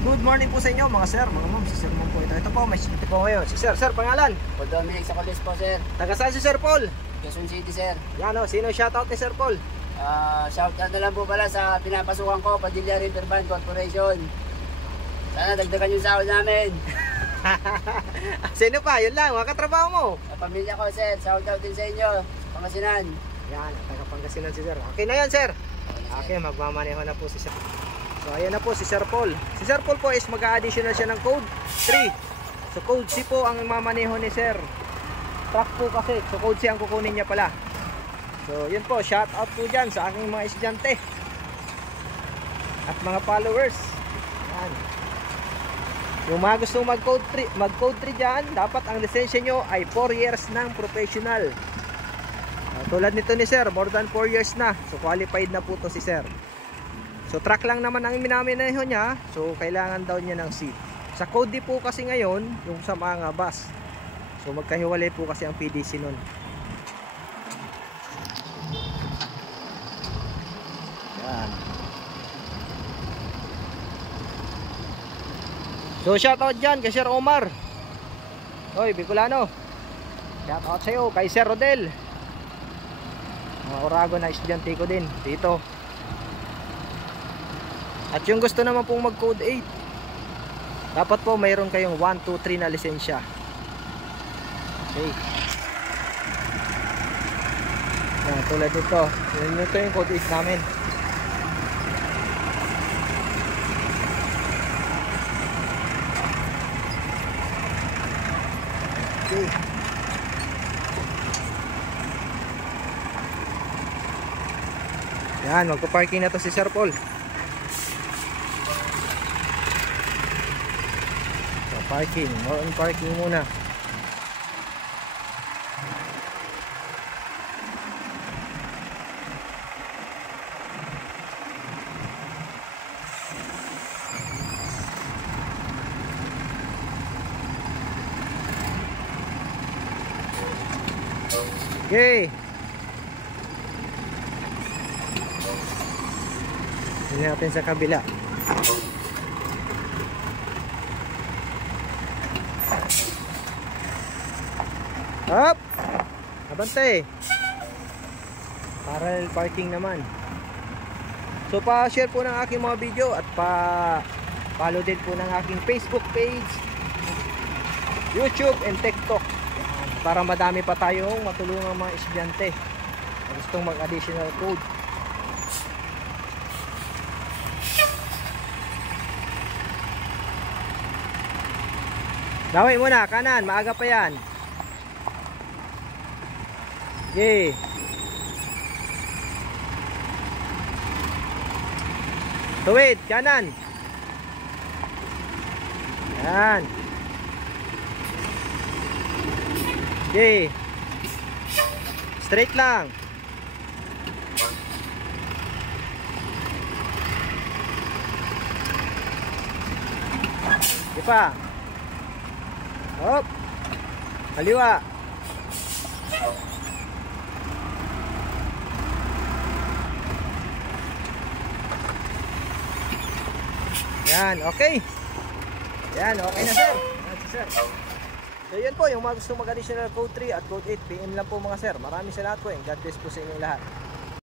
Good morning po sa inyo mga sir, mga ma'am. Si Sir Ma'am po ito. Ito po, may sito po ngayon. Si Sir, Sir, pangalan? Paul Dominic sa Colis po, sir. Taga saan si Sir Paul? Quezon City, sir. Yan o, sino shoutout ni Sir Paul? Shoutout na lang po pala sa pinapasukan ko, Padilla Riverband Corporation. Sana dagdagan yung sahod namin. Sino pa? Yun lang, mga katrabaho mo. Sa pamilya ko, sir. Shoutout din sa inyo. Pangasinan. Yan, taga Pangasinan si Sir. Okay na yan, Sir. Okay, magmamaneho na po si Sir. So ayan na po si Sir Paul. Si Sir Paul po is mag-a-additional siya ng code 3. So code C po ang mamaneho ni Sir. Truck po kasi. So code C ang kukunin niya pala. So yun po, shout out po dyan sa aking mga estudyante at mga followers. Yan. Yung mga gusto mag-code 3 dyan, dapat ang lisensya nyo ay 4 years ng professional. Tulad nito ni Sir, more than 4 years na. So qualified na po to si Sir. So truck lang naman ang minaminaho niya. So kailangan daw niya ng seat. Sa code D po kasi ngayon, yung sa mga bus. So magkahiwalay po kasi ang PDC nun. Yan. So shoutout dyan kay Sir Omar. Hoy, Bicolano. Shoutout sa'yo kay Sir Rodel. Mga Orago na estudyante ko din dito. At yung gusto naman pong mag code 8, dapat po mayroon kayong 1, 2, 3 na lisensya. Okay. Yan, tulad nito. Ito yung code 8 namin. Okay. Yan, magpa-parking na to si Sir Paul. Parking, more on parking muna. Okay. Hindi natin sa kabila. Up! Abante! Parallel parking naman. So pa-share po ng aking mga video at pa-follow din po ng aking Facebook page, YouTube and TikTok para madami pa tayong matulungang mga estudyante na gustong mag-additional code. Daway muna, kanan, maaga pa yan. Okay. Tuwid, kanan. Yan. Okay. Straight lang. Di pa. Hop. Kaliwa. Yan, okay. Yan, okay na sir. Sir. So yun po, yung mga gusto mag-additional code 3 at code 8, PM lang po mga sir. Maraming salamat po and God bless po sa inyong lahat.